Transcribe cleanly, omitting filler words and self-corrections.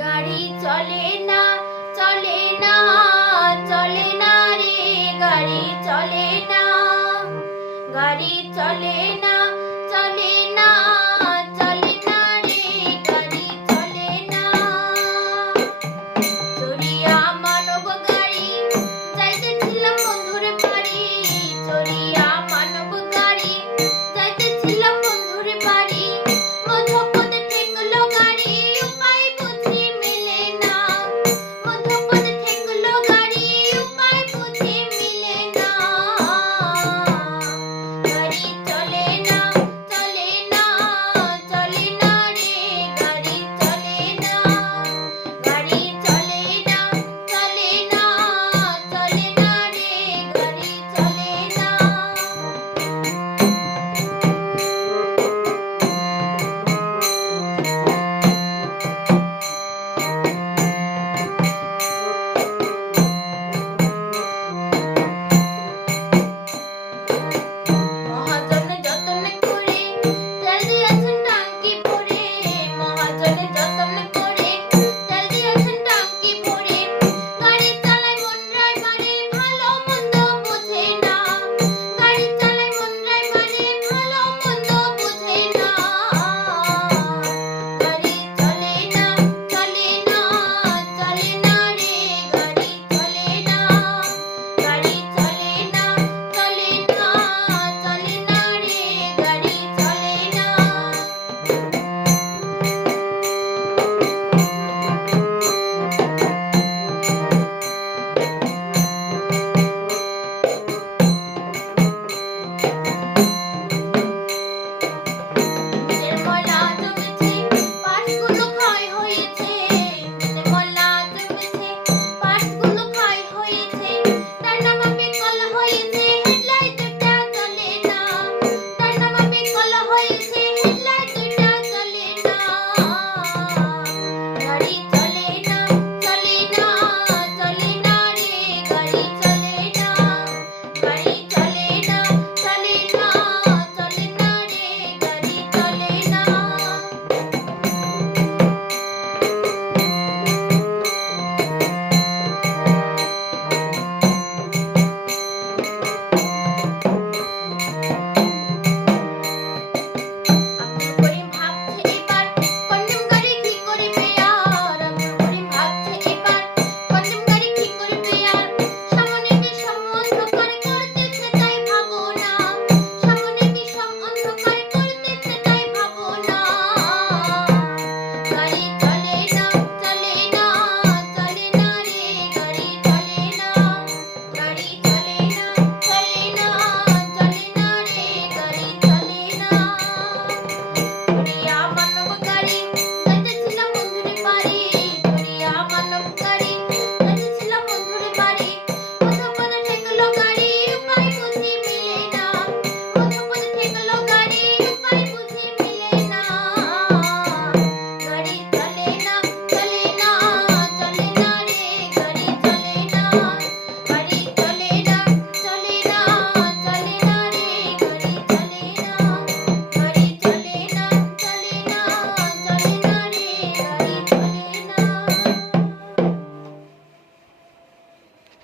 গাড়ি চলে না, চলে না, চলে না রে, গাড়ি চলে না, গাড়ি চলে না, চলে না, চলে না রে, গাড়ি চলে না। চড়িয়া মানব গাড়ি যাইতেছিলাম বন্ধুর বাড়ি, চড়িয়া মানব গাড়ি যাইতেছিলাম বন্ধুর বাড়ি। মধ্যপথে ঠেকলো গাড়ি, উপায় বুঝি মেলে না, মধ্যপথে ঠেকলো গাড়ি, উপায় বুঝি মেলে না। গাড়ি চলে না, চলে না, চলে না রে, গাড়ি চলে না, গাড়ি চলে না, চলে না, চলে না রে, গাড়ি চলে না।